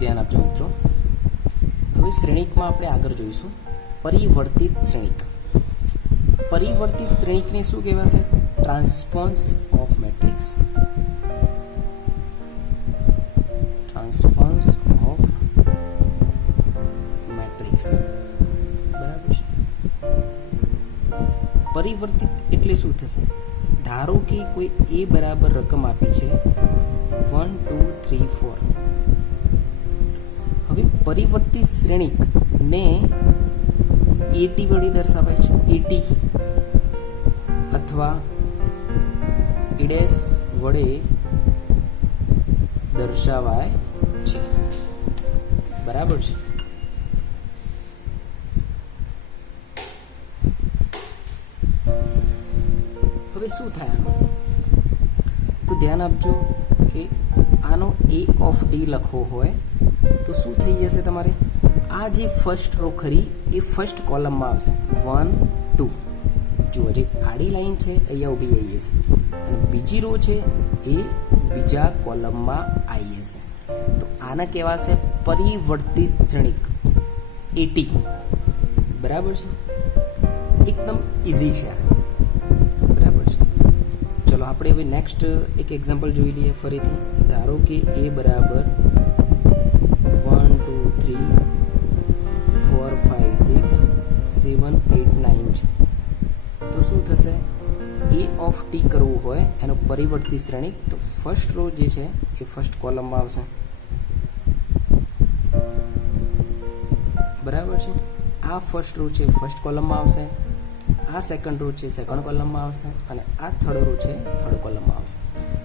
ધ્યાન આપજો મિત્રો. હવે શ્રેણિકમાં આપણે આગળ જોઈશું પરિવર્તિત શ્રેણિક. પરિવર્તિત શ્રેણિકને શું કહેવાશે? Transpose of matrix. Transpose of matrix. બરાબર છે. પરિવર્તિત એટલે શું થશે? ધારો કે કોઈ a બરાબર રકમ આપી છે 1 2 3 4. હવે પરિવર્તિત શ્રેણિક ને AT વડે દર્શાવાય છે. AT અથવા A' વડે દર્શાવાય છે. બરાબર છે. હવે શું થાય આનું? તો ધ્યાન આપજો કે આનો A ઓફ D લખવો હોય તો શું થઈ જશે તમારે? આ જે ફર્સ્ટ રો ખરી એ ફર્સ્ટ કોલમમાં આવશે 1 2. જુઓ, જે આડી લાઈન છે અહીંયા ઊભી આવી જશે અને બીજી રો છે એ બીજા કોલમમાં આવી જશે. તો આને કહેવાશે પરિવર્તિત શ્રેણિક, AT. બરાબર છે. એકદમ ઇઝી છે આ. બરાબર છે. ચલો આપણે હવે નેક્સ્ટ એક એક્ઝામ્પલ જોઈ લઈએ ફરીથી. ધારો કે A બરાબર 1 2 3 4 5 6 7 8 9 છે. તો શું થશે? A ઓફ T કરવું હોય એનો પરિવર્તિત શ્રેણિક તો ફર્સ્ટ રો જે છે એ ફર્સ્ટ કોલમમાં આવશે. બરાબર છે. આ ફર્સ્ટ રો છે ફર્સ્ટ કોલમમાં આવશે, આ સેકન્ડ રો છે સેકન્ડ કોલમમાં આવશે અને આ થર્ડ રો છે થર્ડ કોલમમાં આવશે.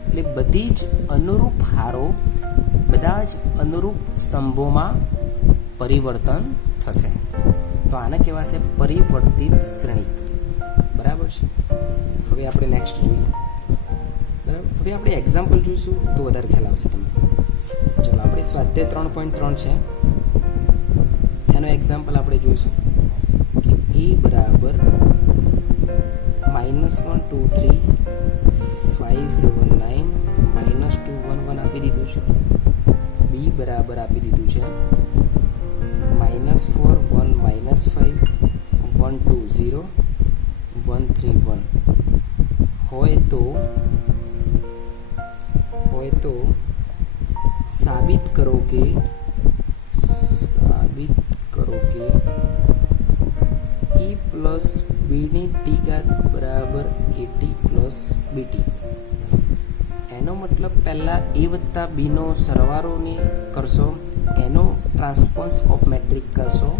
એટલે બધી જ અનુરૂપ હારો બધા જ અનુરૂપ સ્તંભોમાં પરિવર્તન થશે. તો આને કહેવાશે પરિવર્તિત શ્રેણિક. બરાબર છે. હવે આપણે નેક્સ્ટ જોઈએ. બરાબર. હવે આપણે એક્ઝામ્પલ જોઈશું તો વધારે ખ્યાલ આવશે તમને. ચલો આપણે સ્વાધ્યાય 3.3 છે એનો એક્ઝામ્પલ આપણે જોઈશું કે A બરાબર -1 2 3 5 7 9 -2 1 1 આપી દીધું છે. B બરાબર આપી દીધું છે -4 1 -5 1 2 0 1 3 1. હોય તો સાબિત કરો કે E પ્લસ બીની ટી ઘાત બરાબર AT પ્લસ BT. એનો મતલબ પહેલા A વત્તા B નો સરવાળોની કરશો, એનો ટ્રાન્સપોઝ ઓફ મેટ્રિક કરશો,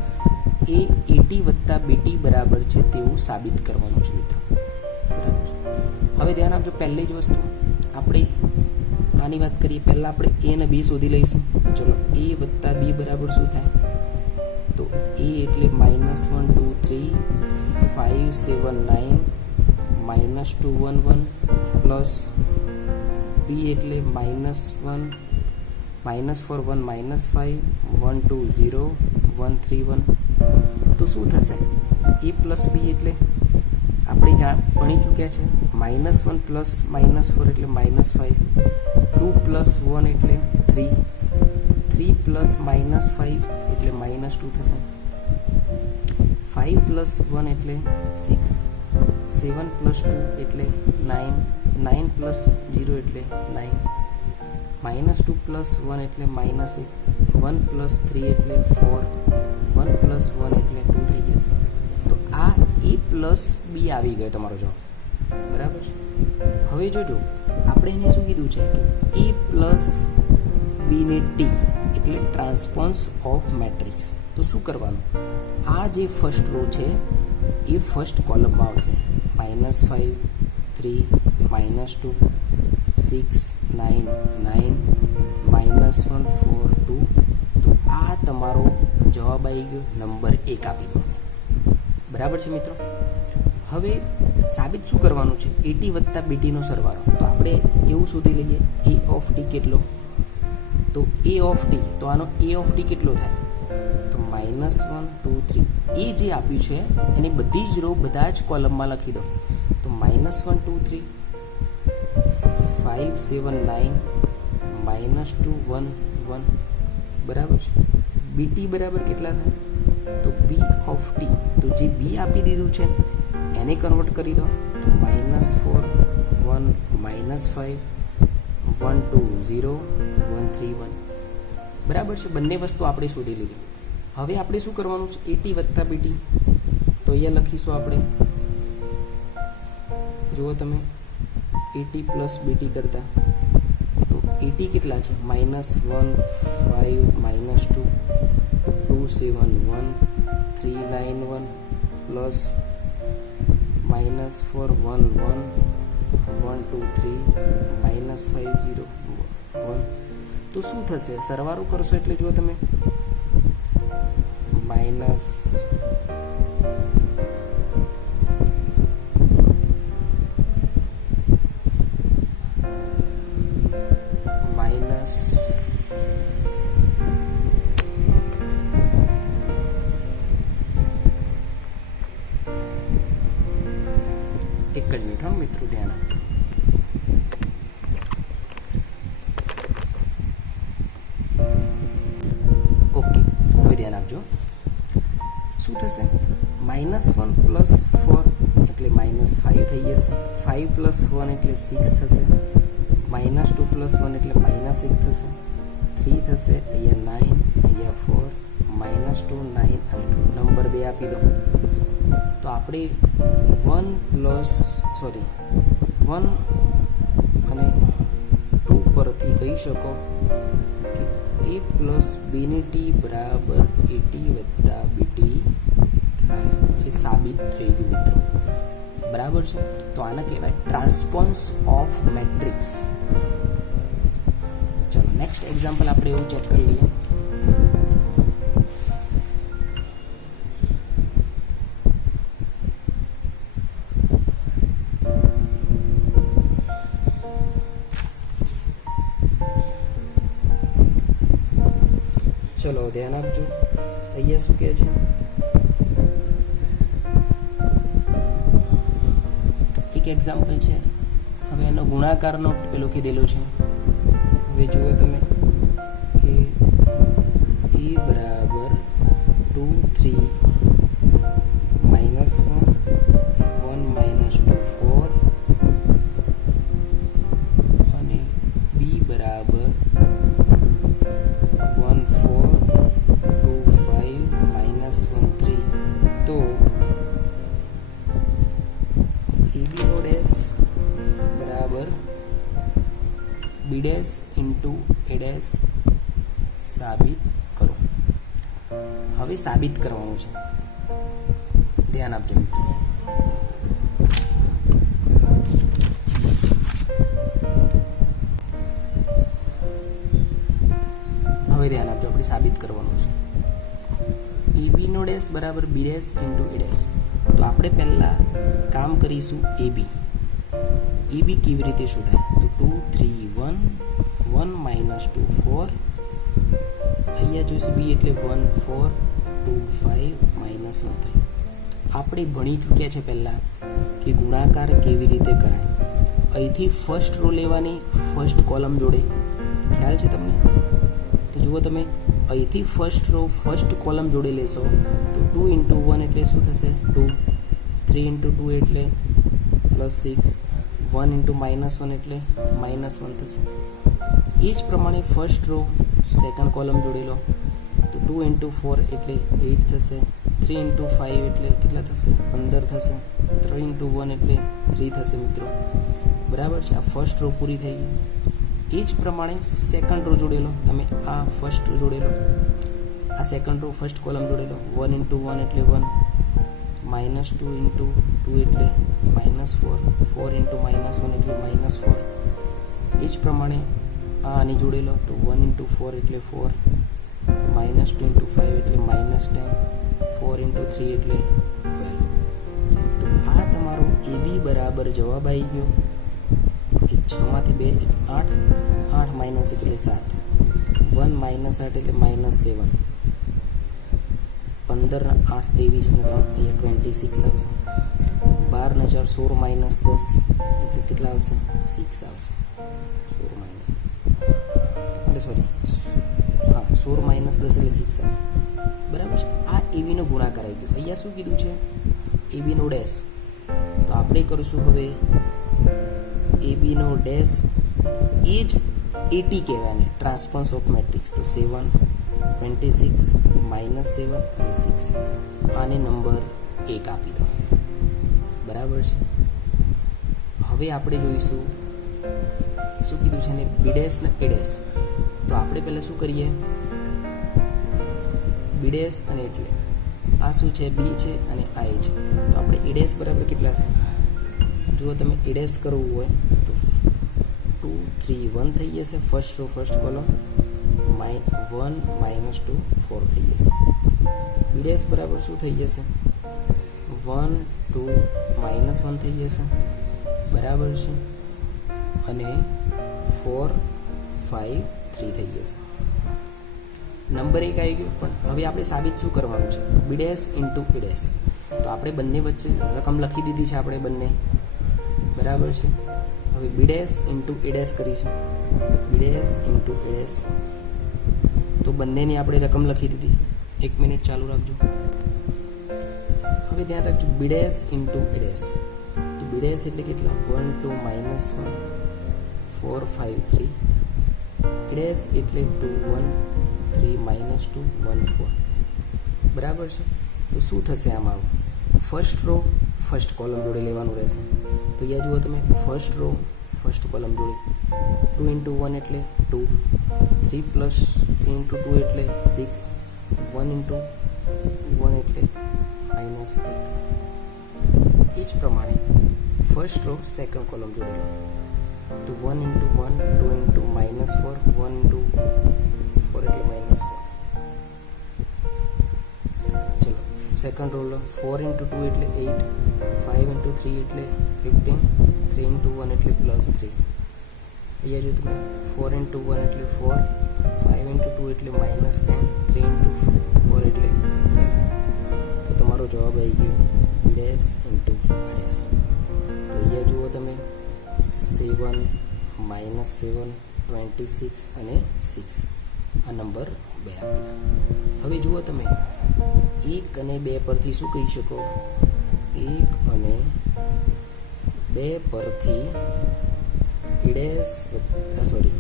એ AT વત્તા BT બરાબર છે તેવું સાબિત કરવાનું છે મિત્રો. બરાબર. હવે ધ્યાન આપજો, પહેલી જ વસ્તુ આપણે આની વાત કરીએ પહેલાં આપણે A અને B શોધી લઈશું. ચલો A વત્તા B બરાબર શું થાય? તો A એટલે -1 2 3 5 7 9 -2 1 1 પ્લસ B એટલે -4 1 -5 1 2 0 1 3 1. તો શું થશે? A પ્લસ B એટલે આપણે ભણી ચૂક્યા છે. -1 પ્લસ -4 એટલે -5, 2 પ્લસ 1 એટલે 3, 3 પ્લસ -5 એટલે -2 થશે, 5 પ્લસ 1 એટલે 6, 7 પ્લસ 2 એટલે 9, 9 પ્લસ 0 એટલે 9, -2 પ્લસ 1 એટલે -1, 1 પ્લસ 3 એટલે 4, 1 પ્લસ 1 એટલે 2 થઈ જશે. તો આ A પ્લસ B આવી ગયો તમારો જવાબ. બરાબર છે. હવે જોજો આપણે એને શું કીધું છે કે A પ્લસ B ને T એટલે ટ્રાન્સપોઝ ઓફ મેટ્રિક્સ. તો શું કરવાનું? આ જે ફર્સ્ટ રો છે એ ફર્સ્ટ કોલમમાં આવશે. -5 3 -2 6 9 9 -1 4 2. તો આ તમારો જવાબ આવી ગયો, નંબર 1 આપી દો. બરાબર છે મિત્રો. હવે સાબિત શું કરવાનું છે? AT વત્તા BT નો સરવાળો. તો આપણે એવું શોધી લઈએ A ઓફ T કેટલો? તો A ઓફ T, તો આનો A ઓફ T કેટલો થાય? તો -1 2 3. એ જે આપ્યું છે એની બધી જ રો બધા જ કોલમમાં લખી દો. તો -1 2 3 5 7 9 -2 1 1 બરાબર છે. બીટી બરાબર કેટલા થાય? તો બી ઓફ ટી, તો જે બી આપી દીધું છે એને કન્વર્ટ કરી દો, તો -4 1 -5 1 2 0 1 3 1. બરાબર છે. બંને વસ્તુ આપણે શોધી લીધી. હવે આપણે શું કરવાનું છે? એટી વત્તા બીટી. તો અહીંયા લખીશું આપણે, જુઓ તમે, એટી પ્લસ બીટી કરતા તો એટી કેટલા છે? -1 5 -2 2 7 1 3 9 1 પ્લસ -4 1 1 1 2 3 -5 0 1. તો શું થશે? સરવાળો કરશો એટલે જુઓ તમે, માઇનસ એક જ મિનિટ, હા મિત્રો, ધ્યાન આપજો. ઓકે, હવે ધ્યાન આપજો. શું થશે? -1 પ્લસ 4 એટલે -5 થઈ જશે. 5 પ્લસ 1 એટલે 6 થશે. -2 પ્લસ 1 એટલે -1 થશે. 3 થશે. અહીંયા 9, અહીંયા 4, -2 9 અને 2 નંબર 2 આપી દો. તો આપણે 1 અને 2 પરથી કહી શકો કે a પ્લસ બીની ટી બરાબર એટી વત્તા બીટી થાય, જે સાબિત થઈ ગયું મિત્રો. બરાબર છે. તો આને કહેવાય ટ્રાન્સપોઝ ઓફ મેટ્રિક્સ. ચલો નેક્સ્ટ એક્ઝામ્પલ આપણે એવું ચેક કરી લઈએ. ચલો ધ્યાન આપજો. અહીંયા શું કહે છે? એક એક્ઝામ્પલ છે. હવે એનો ગુણાકારનો પેલો કીધેલો છે. હવે જુઓ તમે કે a બરાબર 2 3 -1 1 -2 4 અને b બરાબર 1 4 2 5 -1 3. તો ab નો ડેશ બરાબર b dash into a dash સાબિત કરો. હવે સાબિત કરવાનું છે. ધ્યાન આપજો મિત્રો. હવે ધ્યાન આપજો, આપણે સાબિત કરવાનું છે. ab નો ડેશ બરાબર b dash into a dash. તો આપણે પહેલા કામ કરીશું ab. ab કેવી રીતે શોધાય? તો 2 3 1 1 -2 4. અહીંયા જોઈશું b એટલે 1 4 2 5 -1 3. આપણે ભણી ચૂક્યા છે પહેલા કે ગુણાકાર કેવી રીતે કરાય. અહીંથી ફર્સ્ટ રો લેવાની ફર્સ્ટ કોલમ જોડે. ખ્યાલ છે તમને? તો જુઓ તમે, અહીંથી ફર્સ્ટ રો ફર્સ્ટ કોલમ જોડે લેશો તો 2 × 1 એટલે શું થશે? 2. 3 × 2 એટલે +6. 1 × -1 એટલે -1 થશે. એ જ પ્રમાણે ફર્સ્ટ રો સેકન્ડ કોલમ જોડે લો તો 2 × 4 એટલે 8 થશે. 3 × 5 એટલે કેટલા થશે? 15 થશે. 3 × 1 એટલે 3 થશે મિત્રો. બરાબર છે. આ ફર્સ્ટ રો પૂરી થઈ ગઈ. એ જ પ્રમાણે સેકન્ડ રો જોડે લો. તમે આ ફર્સ્ટ રો જોડે લો, આ સેકન્ડ રો ફર્સ્ટ કોલમ જોડે લો. 1 × 1 એટલે 1, -2 × 2 એટલે -4, 4 × -1 એટલે -4. એ જ પ્રમાણે આની જોડે લો તો 1 × 4 એટલે 4, -2 × 5 એટલે -10, 4 × 3 એટલે 12. તો આ તમારો AB બરાબર જવાબ આવી ગયો કે 6 માંથી 2 એટલે 8, 8 - 1 એટલે 7, 1 - 8 એટલે -7, 15 ને 8 23 ને 3 અહીંયા 26 આવશે. 12 ને 4 16 - 10 એટલે કેટલા આવશે? 6 આવશે. 16 - 10 એટલે સોરી, હા 16 માઇનસ 10 એટલે 6 આવશે, બરાબર છે. આ એબીનો ગુણાકાર આવી ગયો. અહીંયા શું કીધું છે? એબીનો ડેશ. તો આપણે કરીશું હવે એબીનો ડેશ, એ જ 80 કહેવાય ને, ટ્રાન્સપોઝ ઓફ મેટ્રિક્સ. તો 7 26 માઇનસ 7 અને 6, આને નંબર 1 આપી દો, બરાબર છે. હવે આપણે જોઈશું શું કીધું છે ને, બી ડેશ ને એ ડેશ. તો આપણે પહેલાં શું કરીએ, બી ડેશ અને એટલે આ શું છે, બી છે અને આ એ છે. તો આપણે એ ડેશ બરાબર કેટલા થાય? જુઓ તમે, એ ડેશ કરવું હોય તો 2 3 1 થઈ જશે, first row first column, 1 minus 2 4 થઈ જશે. બી ડેશ બરાબર શું થઈ જશે? 1 2 માઇનસ 1 થઈ જશે, બરાબર છે. અને 4 5 3 થઈ જશે. નંબર 1 આવી ગયો. પણ હવે આપણે સાબિત શું કરવાનું છે? B dash into A dash. તો આપણે બંને વચ્ચે રકમ લખી દીધી છે આપણે બંને, બરાબર છે. હવે B dash into A dash કરીશું, B dash into A dash. તો બંનેની આપણે રકમ લખી દીધી. 1 મિનિટ ચાલુ રાખજો. હવે ધ્યાન રાખજો, B dash into A dash. તો બી ડેશ એટલે કેટલા? 1 2 માઇનસ 1 4 5 3. એ ડેશ એટલે 2 1 3 માઇનસ 2 1 4, બરાબર છે. તો શું થશે આમાં? ફર્સ્ટ રો ફર્સ્ટ કોલમ જોડે લેવાનું રહેશે. તો અહીંયા જુઓ તમે, ફર્સ્ટ રો ફર્સ્ટ કોલમ જોડે 2 ઇન્ટુ 1 એટલે 2, 3 પ્લસ 3 ઇન્ટુ 2 એટલે 6, 1 ઇન્ટુ 1 એટલે માઇનસ 1. એ જ પ્રમાણે ફર્સ્ટ રો સેકન્ડ કોલમ જોડે લો. તો 1 ઇન્ટુ 1 2 ઇન્ટુ માઇનસ 4, 1 ઇન્ટુ 4 એટલે માઇનસ 4. ચલો સેકન્ડ રો લો. 4 ઇન્ટુ 2 એટલે 8, 5 ઇન્ટુ 3 એટલે 15, 3 ઇન્ટુ 1 એટલે પ્લસ 3. અહીંયા જો તમે 4 ઇન્ટુ 1 એટલે 4, 5 ઇન્ટુ 2 એટલે માઇનસ 10, 3 ઇન્ટુ 4 એટલે 12. તો તમારો જવાબ આવી ગયો B dash into A dash. તો અહીંયા જુઓ તમે, 7 માઇનસ 7 26 અને 6, આ નંબર 2 આપેલા. હવે જુઓ તમે, 1 અને 2 પરથી શું કહી શકો? 1 અને 2 પરથી એ ડેશ સોરી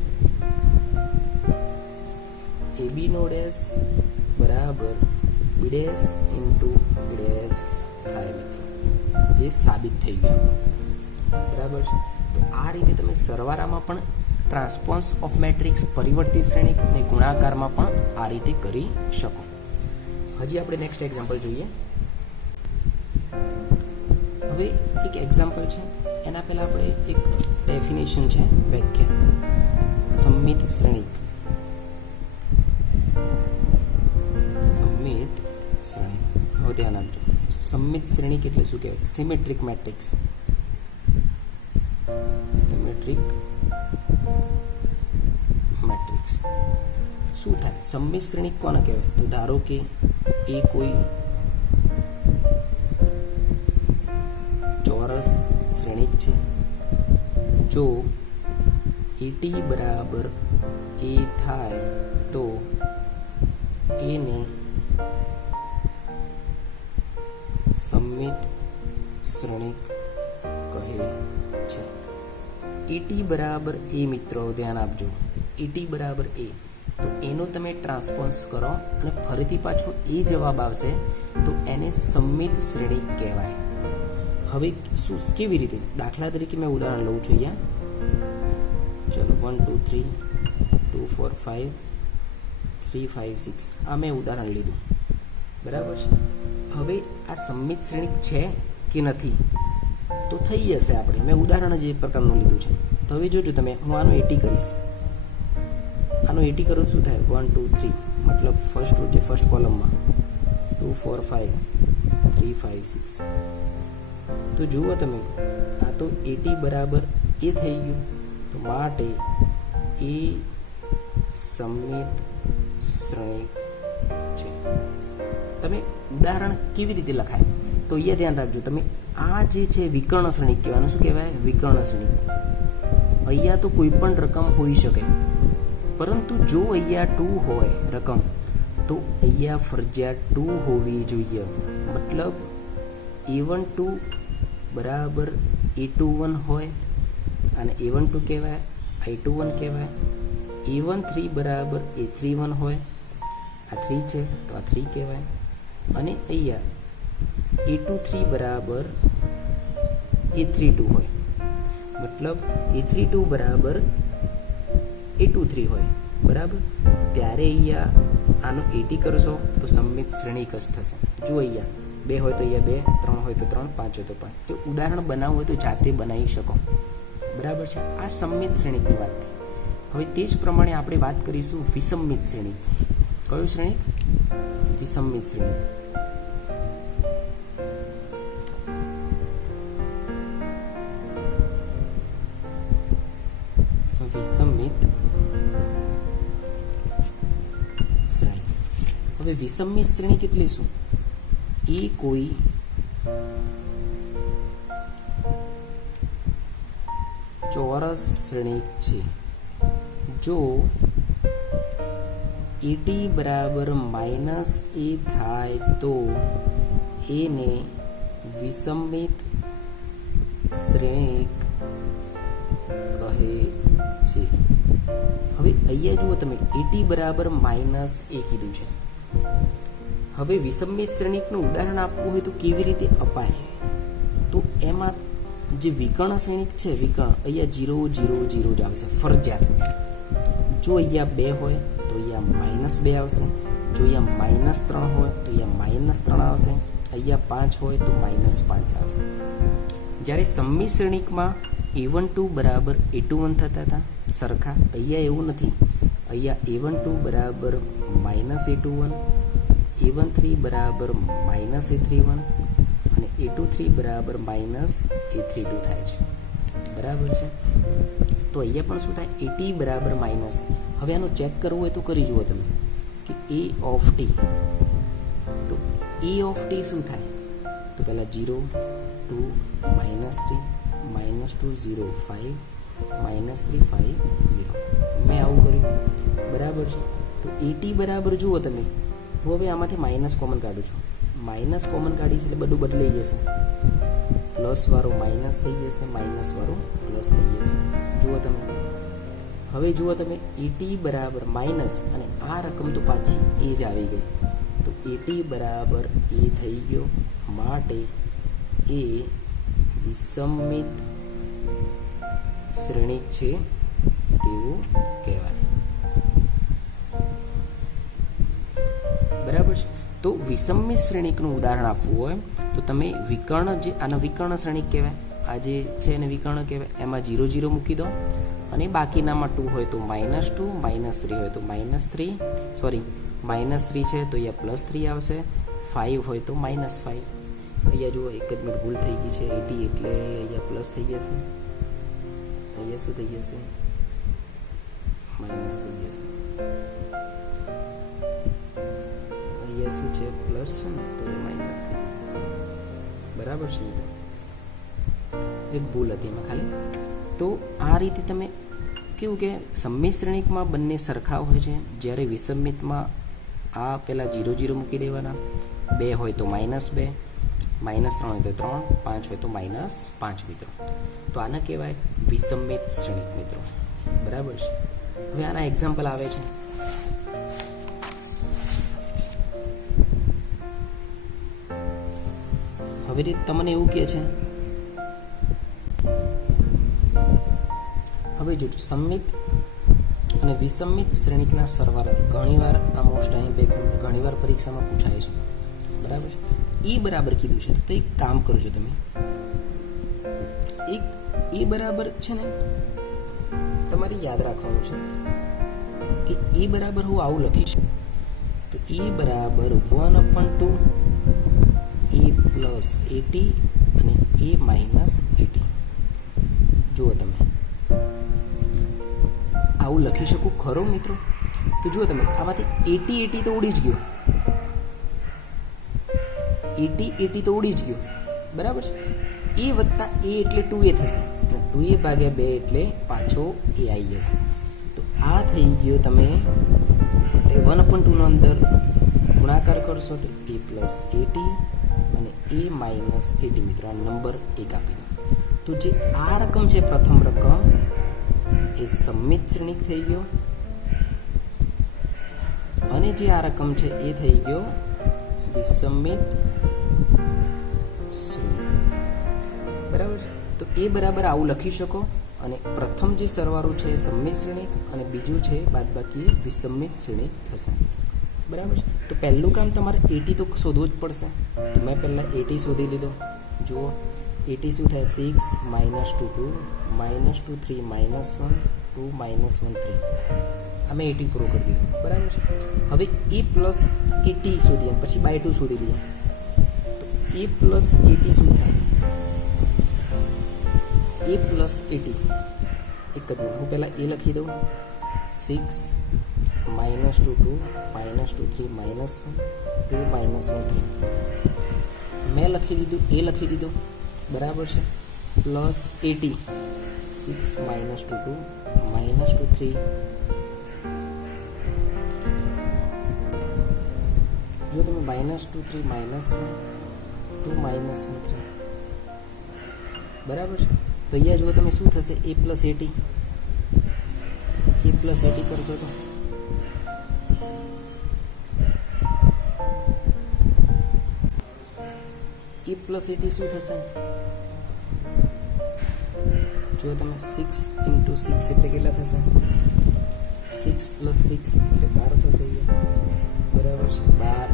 AB નો ડેશ બરાબર B dash into A dash થાય મિત્રો, જે સાબિત થઈ ગયું, બરાબર છે. તો આ રીતે તમે સરવાળામાં પણ ટ્રાન્સપોઝ ઓફ મેટ્રિક્સ, પરિવર્તિત શ્રેણિક અને ગુણાકારમાં પણ આ રીતે કરી શકો. હજી આપણે નેક્સ્ટ એક્ઝામ્પલ જોઈએ. હવે એક એક્ઝામ્પલ છે, એના પહેલાં આપણે એક ડેફિનેશન છે, વ્યાખ્યા. સમમિત શ્રેણિક, સમમિત શ્રેણિક. હવે ધ્યાન આપજો, સમમિત શ્રેણિક એટલે શું કહેવાય? Symmetric matrix. સિમેટ્રિક મેટ્રિક્સ શું થાય? સમમિત શ્રેણિક કોને કહેવાય? તો ધારો કે એ કોઈ ચોરસ શ્રેણિક છે. જો એટી બરાબર એ થાય તો એને સમમિત શ્રેણિક કહે છે. એટી બરાબર એ મિત્રો ધ્યાન આપજો, એટી બરાબર એ. તો એનો તમે ટ્રાન્સપોઝ કરો અને ફરીથી પાછો એ જવાબ આવશે તો એને સમમિત શ્રેણિક કહેવાય. હવે શું, કેવી રીતે? દાખલા તરીકે મેં ઉદાહરણ લઉં છું અહીંયા. ચલો 1 2 3 2 4 5 3 5 6, આ મેં ઉદાહરણ લીધું, બરાબર છે. હવે આ સમમિત શ્રેણિક છે કે નથી તો થઈ જશે આપણે, મેં ઉદાહરણ જે પ્રકારનું લીધું છે. તો હવે જોજો તમે, હું આનો એટી કરીશ, આનો એટી કરું શું થાય? 1 2 3 મતલબ ફર્સ્ટ રો જે ફર્સ્ટ કોલમમાં 2 4 5 3 5 6. તો જુઓ તમે, આ તો એટી બરાબર એ થઈ ગયું. તો માટે એ સમમિત શ્રેણિક છે. તમે ઉદાહરણ કેવી રીતે લખાય? તો અહીંયા ધ્યાન રાખજો તમે, આ જે છે વિકર્ણ શ્રેણિક કહેવાનું. શું કહેવાય? વિકર્ણ શ્રેણિક. અહીંયા તો કોઈ પણ રકમ હોઈ શકે, પરંતુ જો અહીંયા 2 હોય રકમ તો અહીંયા ફરજિયાત 2 હોવી જોઈએ. મતલબ A12 બરાબર A21 હોય અને A12 કહેવાય, I21 કહેવાય. A13 બરાબર A31 હોય, આ 3 છે તો આ 3 કહેવાય. અને અહીંયા A23 બરાબર A32 હોય, મતલબ A32 બરાબર A23 હોય, બરાબર. ત્યારે અહીંયા આનો 80 કરશો તો સંમિત શ્રેણિક જ થશે. જો અહીંયા 2 હોય તો અહીંયા 2, 3 હોય તો 3, 5 હોય તો 5. તો ઉદાહરણ બનાવવું હોય તો જાતે બનાવી શકો, બરાબર છે. આ સંમિત શ્રેણિકની વાત થઈ. હવે તે જ પ્રમાણે આપણે વાત કરીશું વિસંમિત શ્રેણિક. કયું શ્રેણિક? વિસંમિત શ્રેણિક. વિસંમિત શ્રેણિક. હવે વિસંમિત શ્રેણિક એટલે શું? એ કોઈ ચોરસ શ્રેણિક છે. જો AT બરાબર -A થાય તો એને વિસંમિત શ્રેણિક કહે છે. હવે અહીંયા જુઓ તમે, AT બરાબર -A કીધું છે. હવે વિસંમિત શ્રેણિકનું ઉદાહરણ આપવું હોય તો કેવી રીતે અપાય? તો એમાં જે વિકર્ણ શ્રેણિક છે, વિકર્ણ અહીંયા 0 0 0 જ આવશે ફરજિયાત. જો અહીંયા 2 હોય તો અહીંયા -2 આવશે. જો અહીંયા -3 હોય તો અહીંયા -3 આવશે. અહીંયા 5 હોય તો -5 આવશે. જ્યારે સંમિત શ્રેણિકમાં A12 બરાબર A21 થતા હતા સરખા, અહીંયા એવું નથી. અહીંયા A12 બરાબર -A21, A13 બરાબર -A31 અને A23 બરાબર -A32 થાય છે, બરાબર છે. તો અહીંયા પણ શું થાય? AT બરાબર માઇનસ. હવે આનું ચેક કરવું હોય તો કરી જુઓ તમે કે A ઓફ T. તો A ઓફ T શું થાય? તો પહેલાં 0 2 -3 -2 0 5 -3 5 0. મેં આવું કર્યું, બરાબર છે. તો AT બરાબર જુઓ તમે, હું હવે આમાંથી માઇનસ કોમન કાઢું છું. માઇનસ કોમન કાઢીશ એટલે બધું બદલાઈ જશે. પ્લસ વાળું માઇનસ થઈ જશે, માઇનસ વાળું પ્લસ થઈ જશે. જુઓ તમે, હવે જુઓ તમે, AT બરાબર માઇનસ અને આ રકમ તો પાછી એ જ આવી ગઈ. તો AT બરાબર એ થઈ ગયો, માટે એ વિસંમિત શ્રેણિક છે તેવું કહેવાય, બરાબર છે. તો વિસંમિત શ્રેણિકનું ઉદાહરણ આપવું હોય તો તમે વિકર્ણ, જે આનો વિકર્ણ શ્રેણિક કહેવાય, આ જે છે એને વિકર્ણ કહેવાય, એમાં 0 0 મૂકી દો અને બાકીનામાં 2 હોય તો -2, -3 હોય તો -3 છે તો અહીંયા +3 આવશે. 5 હોય તો -5. અહીંયા જુઓ, એક જ મિનિટ ભૂલ થઈ ગઈ છે. 80 એટલે અહીંયા પ્લસ થઈ જશે, અહીંયા શું થઈ જશે? માઇનસ થઈ જશે. અહીંયા શું છે? પ્લસ છે ને, તો એ માઇનસ થઈ જશે, બરાબર છે મિત્રો. એક ભૂલ હતી એમાં ખાલી. તો આ રીતે તમે કેવું કે સંમિત શ્રેણિકમાં બંને સરખા હોય છે, જ્યારે વિસંમિતમાં આ પહેલાં 0 0 મૂકી દેવાના. 2 હોય તો -2, -3 હોય તો 3, 5 હોય તો -5 મિત્રો. તો આને કહેવાય વિસંમિત શ્રેણિક મિત્રો, બરાબર છે. હવે આના એક્ઝામ્પલ આવે છે. હવે તમને એવું કહે છે, હવે જો સંમિત અને વિસંમિત શ્રેણિકના સરવાળા ઘણીવાર આ મોસ્ટ ટાઈમ એક્ઝામ્પલ ઘણીવાર પરીક્ષામાં પૂછાય છે, બરાબર છે. એ બરાબર કીધું છે તો એક કામ કરજો તમે, એક એ બરાબર છે ને તમારે યાદ રાખવાનું છે કે એ બરાબર હું આવું લખીશ. તો એ બરાબર 1/2 a પ્લસ 80 અને a માઇનસ 80. જુઓ તમે આવું લખી શકું ખરો મિત્રો? તો જુઓ તમે, આમાંથી 80 તો ઉડી જ ગયો, 80 તો ઉડી જ ગયો, બરાબર છે. એ વત્તા એ એટલે 2a થશે, 2a ભાગ્યા 2 એટલે પાછો એ આવી જશે. તો આ થઈ ગયો. તમે 1/2 અંદર ગુણાકાર કરશો તો a પ્લસ એટી અને a માઇનસ એટી. મિત્રો આ નંબર 1 આપી દો. તો જે આ રકમ છે પ્રથમ રકમ એ સમમિત શ્રેણિક થઈ ગયો અને જે આ રકમ છે એ થઈ ગયો વિસમિત શ્રેણિક. બરાબર છે. તો એ બરાબર આવું લખી શકો અને પ્રથમ જે સરવાળો છે એ સમમિત શ્રેણિક અને બીજું છે બાદબાકી વિસમિત શ્રેણિક થશે. બરાબર છે. તો પહેલું કામ તમારે એટી તો શોધવું જ પડશે. તો મેં પહેલાં એટી શોધી લીધો. જુઓ એટી શું થાય? 6 માઇનસ 2 2 માઇનસ 2 3 માઇનસ 1 2 માઇનસ 1 3. અમે એટી પૂરો કરી દીધો. બરાબર છે. હવે એ પ્લસ એટી શોધીએ પછી બાય 2 શોધી લઈએ. તો એ પ્લસ એટી શું થાય? એ પ્લસ એટી એક જ હું પહેલાં એ લખી દઉં. 6 માઇનસ 2 2 માઇનસ 2 3 માઇનસ 1 2 માઇનસ 1 3 મેં લખી દીધું. એ લખી દીધું. બરાબર છે. Plus eighty 6 minus 2 2 minus 2 3. જો તમે માઇનસ 2 3 માઇનસ 1 2 માઇનસ 1 3. બરાબર છે. તો અહીંયા જુઓ તમે શું થશે? એ પ્લસ એટી કરશો તો એ પ્લસ એટી શું થશે? જો તમે 6 × 6 એટલે કેટલા થશે? 6 + 6 એટલે 12 થશે અહીંયા. બરાબર છે. 12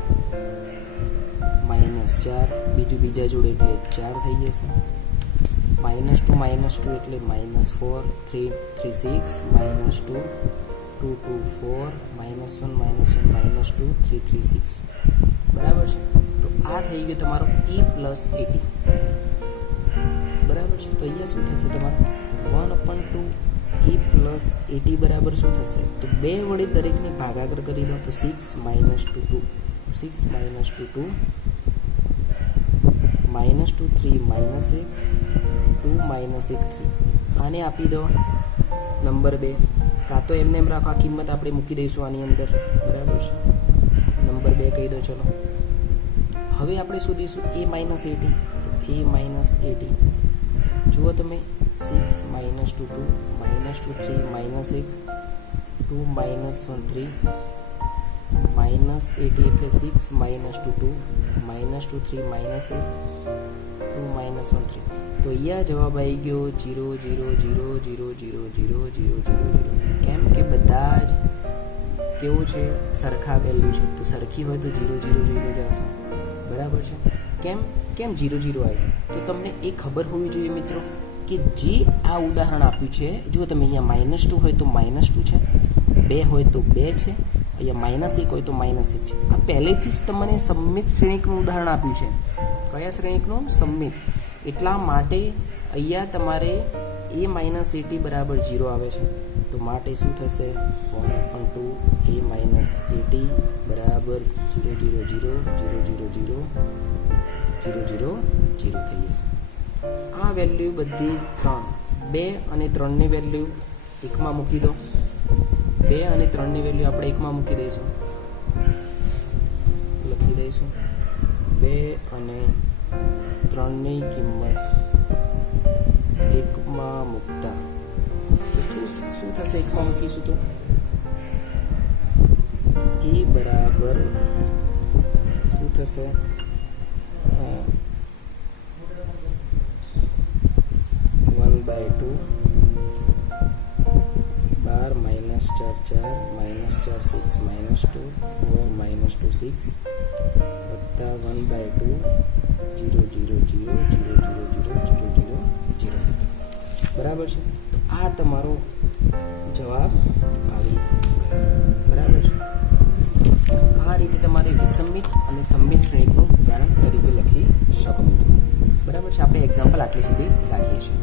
માઇનસ 4 બીજું બીજા જોડે એટલે 4 થઈ જશે. -2 એટલે -4 3 3 6 -2 2 2 4 -1 -2 3 3 6. બરાબર છે. તો આ થઈ ગયો તમારો e પ્લસ એટી. બરાબર છે. તો અહીંયા શું થશે તમારું 1/2 e પ્લસ એટી બરાબર શું થશે? તો 2 વડે દરેકને ભાગાકાર કરી દો તો 6 -2 2 6 -2 2 -2 3 -1 2 -1 3. આને આપી દો નંબર 2. કાં તો એમને એમ રાખો, આ કિંમત આપણે મૂકી દઈશું આની અંદર. બરાબર છે. નંબર 2 કહી દો. ચલો હવે આપણે શોધીશું a માઇનસ એટી. તો a માઇનસ એટી જુઓ તમે 6 -2 2 -2 3 -1 2 -1 3 -80 એટલે 6 -2 2 -2 3 -1 2 -1 3. તો અહીંયા જવાબ આવી ગયો 0 0 0 0 0 0 0 0 0. કેમ કે બધા જ કેવું છે? સરખા વેલ્યુ છે. તો સરખી હોય તો 0 0 0 જ આવશે. બરાબર છે. કેમ 0 0 આવ્યું? તો તમને એ ખબર હોવી જોઈએ મિત્રો કે જે આ ઉદાહરણ આપ્યું છે, જો તમે અહીંયા -2 હોય તો -2 છે, 2 હોય તો 2 છે, અહીંયા -1 હોય તો -1 છે. આ પહેલેથી જ તમને સમમિત શ્રેણિકનું ઉદાહરણ આપ્યું છે. કયા શ્રેણિકનું? સમમિત. એટલા માટે અહીંયા તમારે a માઇનસ એટી બરાબર 0 આવે છે. તો માટે શું થશે? 1/2 a માઇનસ એટી બરાબર 0 0 0 0 0 0 0 0 0 થઈ જશે. આ વેલ્યુ બધી 3 2 અને 3ની વેલ્યુ 1માં મૂકી દો. 2 અને 3ની વેલ્યુ આપણે 1માં મૂકી દઈશું. લખી દઈશું 2 અને 3ની કિંમત 1માં મૂકતા શું થશે? 1માં મૂકીશું તો એ બરાબર શું થશે? 1/2 12 -4 4 -4 6 -2 4 -2 6 વત્તા 1/2 0 0 0 0 0 0 0 0 0. બરાબર છે. તો આ તમારો જવાબ આવી ગયો. બરાબર છે. આ રીતે તમારે વિસમિત અને સમમિત શ્રેણિકનું ઉદાહરણ તરીકે લખી શકો મિત્રો. બરાબર છે. આપણે એક્ઝામ્પલ આટલી સુધી રાખીએ છીએ.